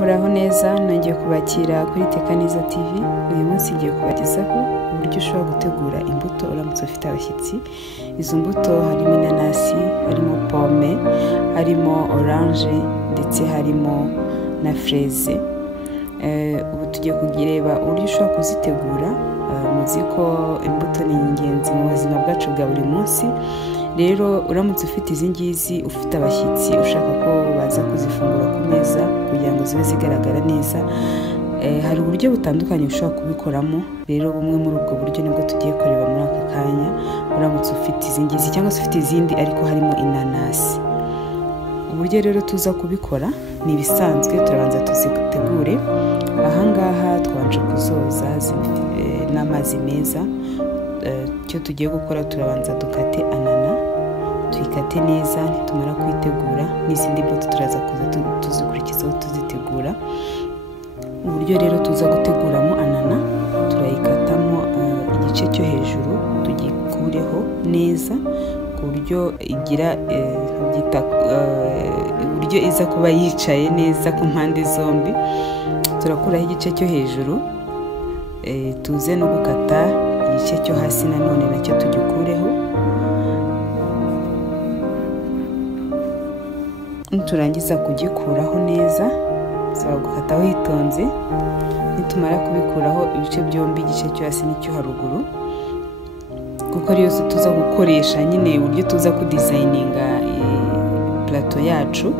muraho neza, nongeye kubakira kuri Tekaneza TV. Uyu munsi ngiye kubagezaho uburyo ushobora gutegura imbuto uramutse ufite abashyitsi. Izo mbuto harimo inanasi, harimo pome, harimo orange ndetse harimo na fraise. Ubu tugiye kugireba uburyo ushobora kuzitegura. Muzi ko imbuto ni ingenzi mu buzima bwacu bwa buri munsi. Rero uramutse ufite izi ngizi, ufite abashyitsi ushaka ko baza kuzifungura ku meza kugira ngo zibe zigaragara neza, hari uburyo butandukanye ushobora kubikoramo. Rero bumwe muri ubwo buryo nibwo tugiye kureba muri aka kanya. Uramutse ufite izi ngizi cyangwa se ufite izindi ariko harimo inanasi, uburyo rero tuza kubikora ni ibisanzwe. Turabanza tuzitegure. Ahangaha twabanje kuzoza n'amazi meza. Icyo tugiye gukora, turabanza dukate anana, tuyikate neza. Nitumara kuyitegura n'izindi mbuto turaza kuza tuzikurikizaho tuzitegura. Uburyo rero tuza guteguramo anana, turayikatamo igice cyo hejuru tugikureho neza ku buryo igira uburyo iza kuba yicaye neza ku mpande zombi. Turakuraho igice cyo hejuru, tuze no gukata igice cyo hasi nanone nacyo tugikureho. Turangiza kugikuraho neza, saba gukata witonze. Nitumara kubikuraho ibice byombi, igice cyo hasi n'icyo haruguru, kuko ariyo tuza gukoresha nyine uburyo tuza kudesigninga plateau yacu,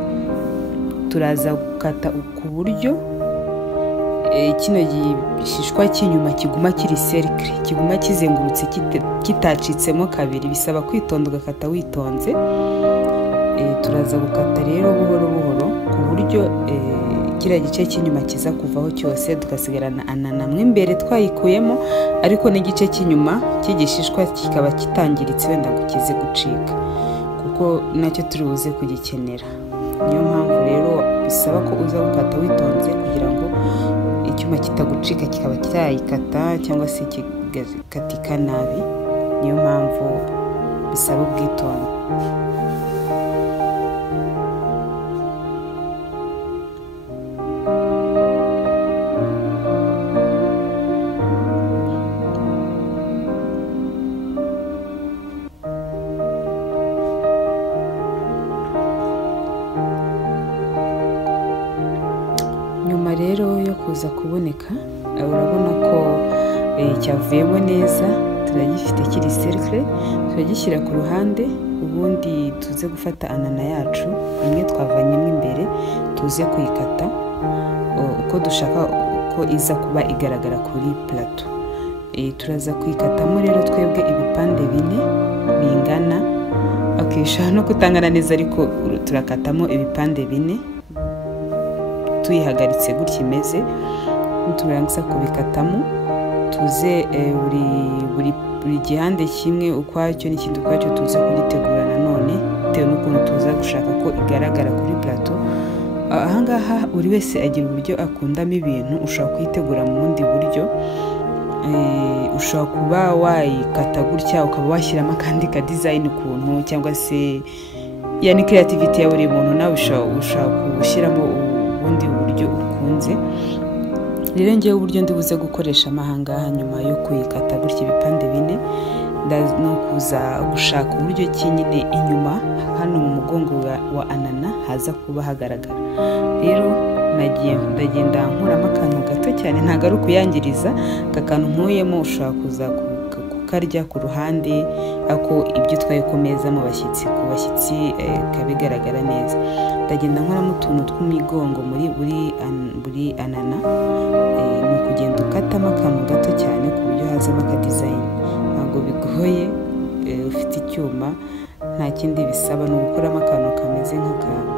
turaza gukata ku buryo kino gishishwa cy'inyuma kiguma kiri cercle, kiguma kizengurutse kitacitsemo kabiri. Bisaba kwitonda ugakata witonze. Turaza gukata rero buhoro buhoro ku buryo kiriya gice cy'inyuma kiza kuvaho cyose, tugasigarana anana mwe imbere twayikuyemo, ariko n'igice cy'inyuma cy'igishishwa kikaba kitangiritse wenda ngo kize gucika, kuko nacyo turi buze kugikenera. Niyo mpamvu rero bisaba ko uza gukata witonze kugira ngo icyuma kitagucika kikaba cyayikata cyangwa se kigakatika nabi. Niyo mpamvu bisaba ubwitonzi. Nyuma rero yo kuza kuboneka, urabona ko cyavuyemo neza. Turagifite kiri cercle, turagishyira ku ruhande. Ubundi tuze gufata anana yacu imwe twavanyemo imbere, tuze kuyikata uko dushaka ko iza kuba igaragara kuri plateau. Turaza kuyikatamo rero twebwe ibipande 4 bingana. Ushobora no kutangana neza, ariko turakatamo ibipande 4 tuyihagaritse gutya imeze. Turangiza kubikatamo, tuze buri gihande kimwe ukwacyo n'ikindi ukwacyo tuze kugitegura nanone bitewe n'ukuntu tuza gushaka ko igaragara kuri plateau. Ahangaha buri wese agira uburyo akundamo ibintu. Ushobora kuyitegura mu bundi buryo. Ushobora kuba wayikata gutya ukaba washyiramo akandi ka design ukuntu, cyangwa se yani creativity ya buri muntu nawe ushobora gushyiramo ubundi buryo ukunze. Rero ngewe uburyo ndi buze gukoresha ahangaha nyuma yo kuyikata gutya ibipande 4, no kuza gushaka uburyo ki nyine inyuma hano mu mugongo wa anana haza kuba hagaragara. Rero ndagenda nkuramo akantu gato cyane, ntabwo ari ukuyangiriza. Aka kantu nkuyemo ushobora kuza kukarya ku ruhande, ako ibyo twayikomeza mu bashyitsi, ku bashyitsi kabigaragara neza. Ndagenda nkoramo utuntu tw'imigongo muri anana. Ni ukugenda ukatamo akantu gato cyane ku buryo hazamo aka design. Ntabwo bigoye, ufite icyuma nta kindi bisaba, ni ugukoramo akantu kameze nk'akantu.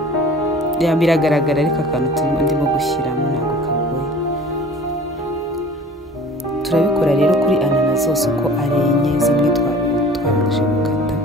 Biragaragara, ariko akantu ndimo gushyiramo ntabwo kagoye. Turabikora rero kuri anana zose uko ari enye, zimwe twabanje gukata.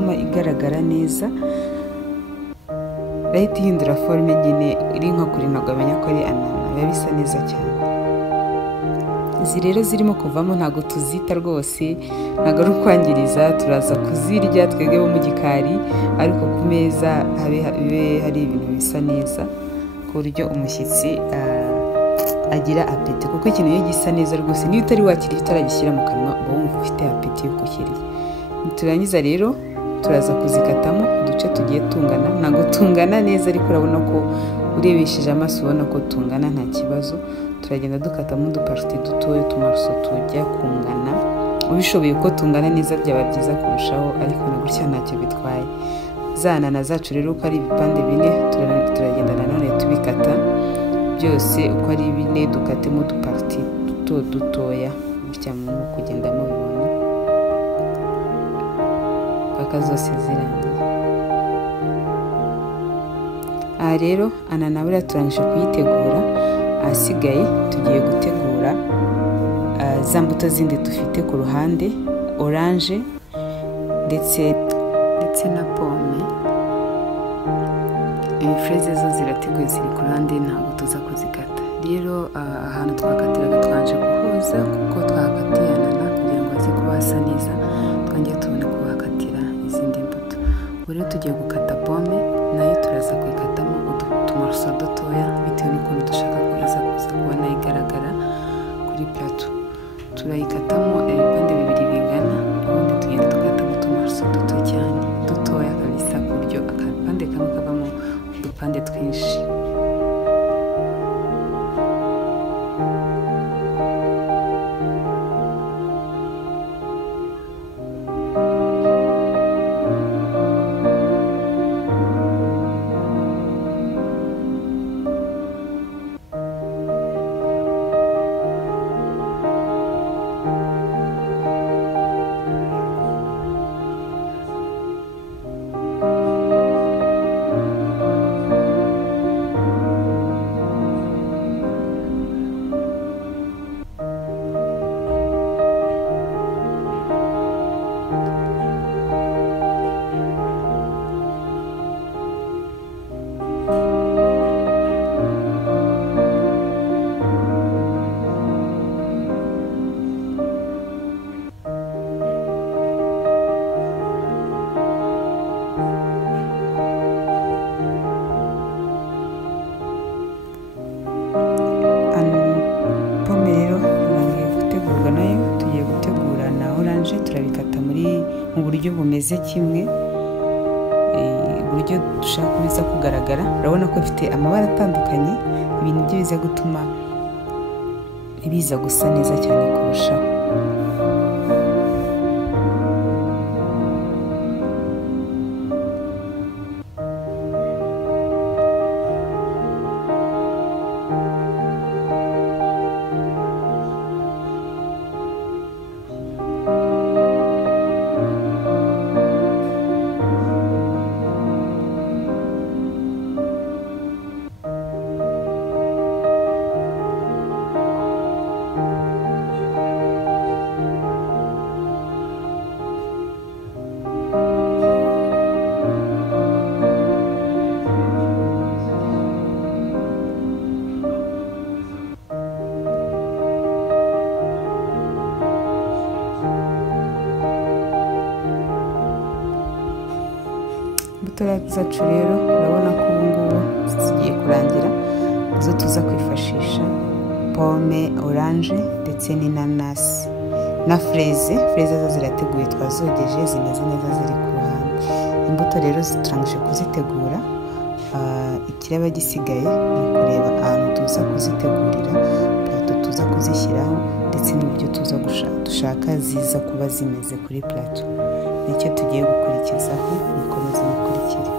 gutuma igaragara neza, irahita ihindura forume nyine iri nko kuri, ntabwo amenya ko ari anana, biba bisa neza cyane. Izi rero zirimo kuvamo ntabwo tuzita rwose, ntabwo ari ukwangiriza, turaza kuzirya twebwe bo mu gikari, ariko ku meza habe hari ibintu bisa neza ku buryo umushyitsi agira apeti, kuko ikintu iyo gisa neza rwose niyo utari wakiriye utaragishyira mu kanwa uba wumva ufite apeti yo kukirya. Turangiza rero turaza kuzikatamo uduce tugiye tungana, ntabwo tungana neza ariko urabona ko urebesheje amaso ubona ko tungana nta kibazo. Turagenda dukatamo udupariti dutoya, utumaruso tujya kungana, ubishoboye ko tungana neza byaba byiza kurushaho, ariko na gutya ntacyo bitwaye. Za anana zacu rero uko ari ibipande bine turagenda nanone tubikata byose uko ari bine, dukatemo udupariti dutoya gutya mu kugenda mubibona paka zose zirangiye. Aha rero anana buriya turangije kuyitegura, ahasigaye tugiye gutegura za mbuto zindi dufite ku ruhande, oranje ndetse na pome. Freze zo zirateguye ziri ku ruhande, ntabwo tuza kuzikata. Rero ahantu twakatiraga twanje guhuza, kuko twakatiye anana kugira ngo haze kuba hasa neza, twongeye tubone kuhakatira izindi mbuto. Ubu rero tugiye gukata pome, nayo turaza kuyikatamo utumaruso dutoya bitewe n'ukuntu dushaka ko iza kuza kubona igaragara kuri plato. Turayikatamo ibipande bibiri bingana, ubundi tugenda dukatamo utumaruso duto cyane dutoya kabisa, ku buryo akapande kamwe kavamo udupande twinshi. Turabikata mu buryo bumeze kimwe, uburyo dushaka biza kugaragara. Urabona ko bifite amabara atandukanye, ibintu byo biza gutuma biza gusa neza cyane kurushaho. Imbuto zacu rero urabona ko ubu ngubu zigiye kurangira, izo tuza kwifashisha pome, oranje ndetse n'inanasi na freze. Freze zo zirateguye, twazogeje zimeze neza ziri ku ruhande. Imbuto rero turangije kuzitegura, ikiraba gisigaye ni ukureba ahantu tuza kuzitegurira, plato tuza kuzishyiraho ndetse n'uburyo tuza dushaka ziza kuba zimeze kuri plato. Nicyo tugiye gukurikizaho, mukomeze mukurikire.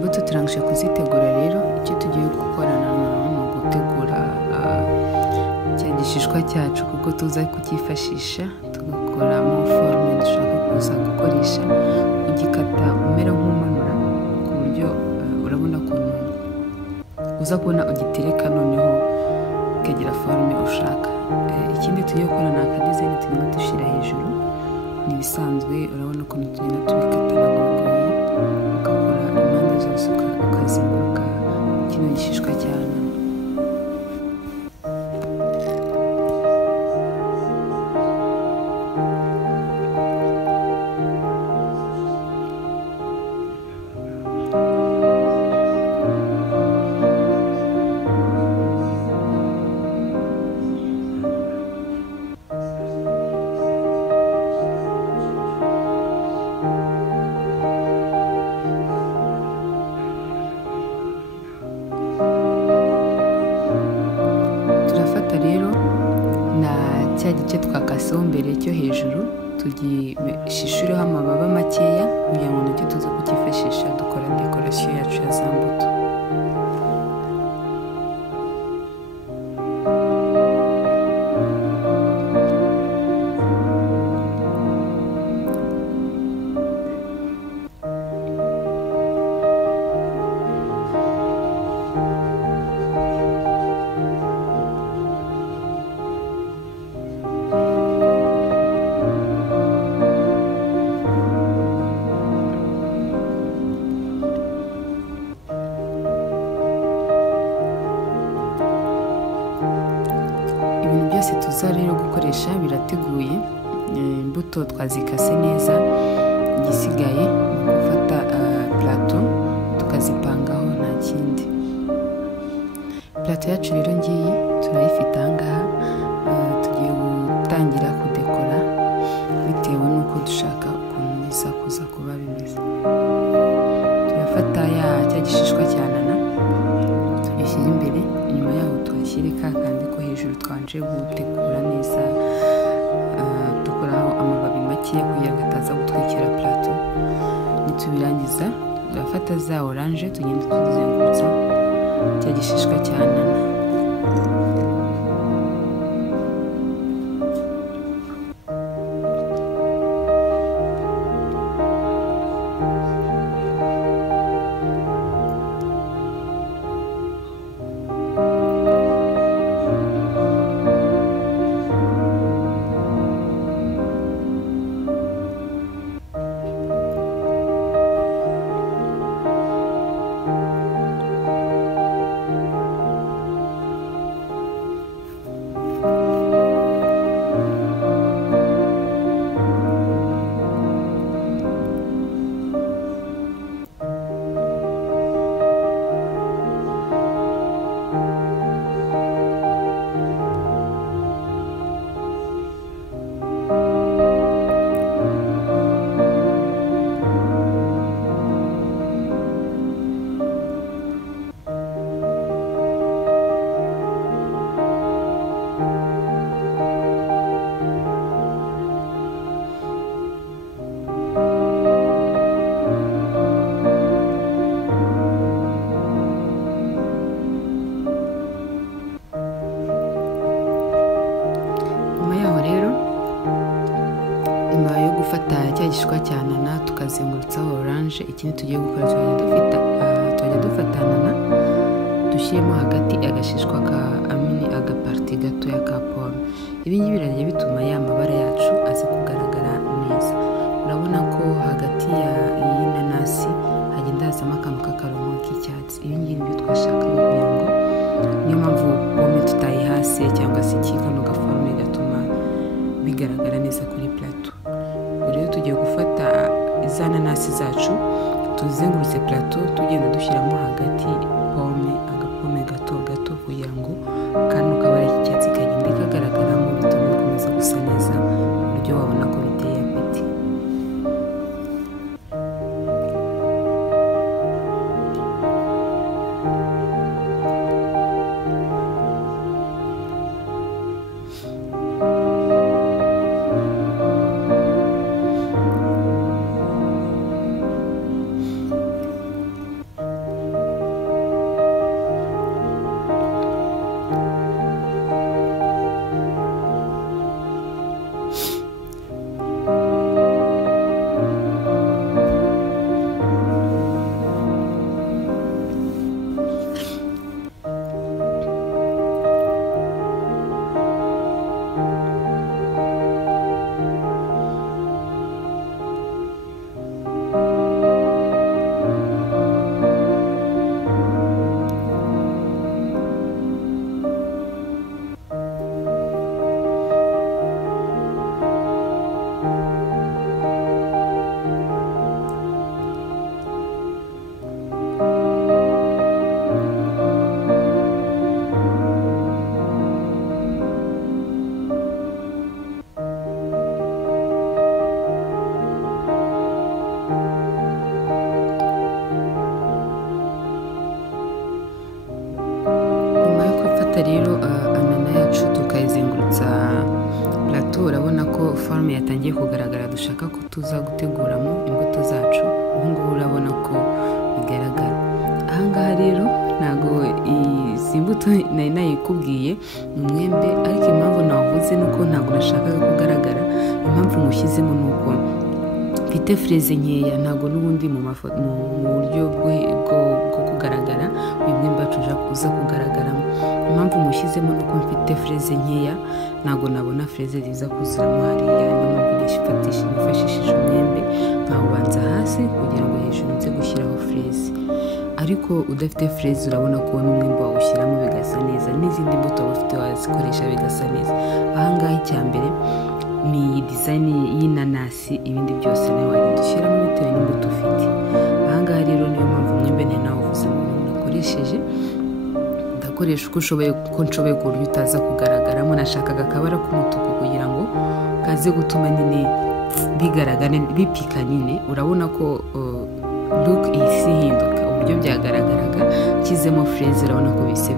imbuto turangije kuzitegura rero icyo tugiye gukorana ni ugutegura cya gishishwa cyacu kuko tuza kucyifashisha tugakoramo forume dushaka kuza gukoresha, ugikata umera nk'umanura ku buryo urabona ukuntu uza kubona ugitereka noneho ukagira forume ushaka. Ikindi tugiye gukora ni akadizayini tugenda dushyira hejuru, ni ibisanzwe urabona ukuntu tugenda tubikata bigoye, ugakora impande zose ukazenguruka kino gishishwa cyane. Rero na cya gice twakaseho mbere cyo hejuru tugishishureho amababa makeya kugira ngo nacyo tuze kukifashisha dukora dekorasiyo yacu ya za mbuto. Ibintu byose tuza rero gukoresha birateguye, imbuto twazikase neza, igisigaye ni gufata plato tukazipangaho nta kindi. Plato yacu rero ngiyi turayifite ahangaha, tugiye gutangira kudekora bitewe n'uko dushaka ukuntu biza kuza kuba bimeze. Turafata cya gishishwa cya nana tugishyira imbere, inyuma yaho tuhashyire ka kandi ko hejuru twanje gutegura neza, dukoraho amababi makeya kugira ngo ataza gutwikira plato. Nitubirangiza turafata za oranje tugenda tuzengurutsa cya gishishwa cya nana. Nyuma yo gufata cya gishishwa cya nana tukazengurutsaho oranje, ikindi tugiye gukora tujya dufata nana dushyiremo hagati agashishwa agaparti gatoya ka pome. Ibi ngibi birajya bituma ya mabara yacu aza kugaragara neza. Urabona ko hagati y'inanasi hagenda hazamo akantu k'akarongo k'icyatsi. Ibi ngibi nibyo twashakaga kugira ngo, niyo mpamvu pome tutayihase cyangwa se kano gaforme gatuma bigaragara neza kuri plato. Rero tugiye gufata za nanasi zacu tuzengurutse plato tugenda dushyiramo hagati agapome gato gato kugira ngo kano kabara k'icyatsi kagende kagaragaramo, bituma bikomeza gusa neza uburyo wabona ko biteye apeti. gufata rero anana yacu tukayizengurutsa plateau. Urabona ko farme yatangiye kugaragara, dushaka ko tuza guteguramo imbuto zacu. Ubu ngubu urabona ko bigaragara. Ahangaha rero ntago izi mbuto nari nayikubwiye umwembe, ariko impamvu navuze nuko ntago nashakaga kugaragara. Impamvu mushyizemo nuko mfite freze nkeya, ntago n'ubundi mu buryo bwo kugaragara uyu mwembe wacu uza kugaragaramo. Impamvu mushyizemo nuko mfite freze nkeya, ntago nabona freze ziza kuzuramo hariya. Niyo mpamvu nifashishije umwembe nkawubanza hasi kugira ngo hejuru nze gushyiraho freze. Ariko udafite freze urabona ko n'umwembe wawushyiramo bigasa neza, n'izindi mbuto bafite wazikoresha bigasa neza. Ahangaha icyambere ni design y'inanasi, ibindi byose nawe wagenda ushyiramo bitewe n'imbuto ufite. Ahangaha rero niyo mpamvu umwembe nawuvuze mu bintu nakoresheje. Ndakoresha uko nshoboye ku buryo utaza kugaragaramo. Nashakaga akabara k'umutuku kugira ngo kaze gutuma nyine bigaragara bipika nyine. Urabona ko look isi hinduka, uburyo byagaragaraga kizemo freze. Urabona ko bise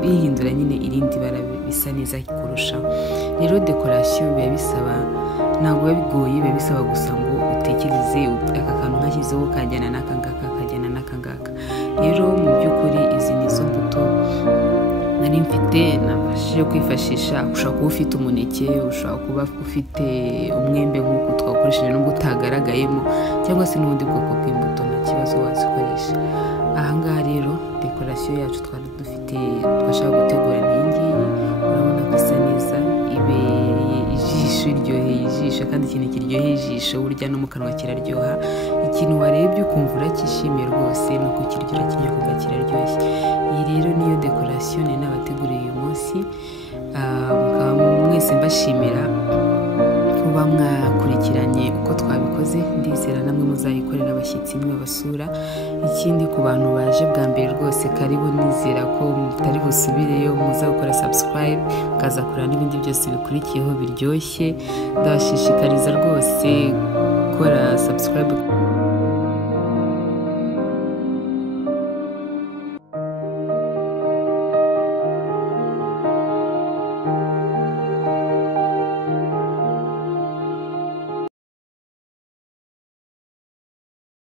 bihindura nyine irindi bara, bisa neza kurushaho. Rero decoration biba bisaba, ntabwo biba bigoye, biba bisaba gusa ngo utekereze aka kantu nkashyizeho kajyana n'aka ngaka, kajyana n'aka ngaka. Rero mu by'ukuri izi ni zo mbuto nari mfite nabashije kwifashisha. Ushobora kuba ufite umuneke, ushobora kuba ufite umwembe nk'uko twakoresheje nubwo utagaragayemo, cyangwa se n'ubundi bwoko bw'imbuto, nta kibazo wazikoresha. Ahangaha rero decoration yacu twari dufite twashaka gutegura n'iyi ngiyi. Urabona ko isa neza, ibereye ijisho, iryoheye ijisho, kandi ikintu kiryoheye ijisho burya no mu kanwa kiraryoha. Ikintu warebye ukumva uracyishimiye rwose, no kukirya urakinywa ukumva kiraryoshye. Iyi rero niyo decoration nabateguriye uyu munsi. Mukaba mwese mbashimira kuba mwakurikiranye uko twabikoze. Ndizera namwe muzayikorera abashyitsi mwabasura. Ikindi ku bantu baje bwa mbere rwose karibu, nizera ko mutari busubireyo, muza gukora subscribe mukaza kureba n'ibindi byose bikurikiyeho biryoshye. Ndabashishikariza rwose gukora subscribe.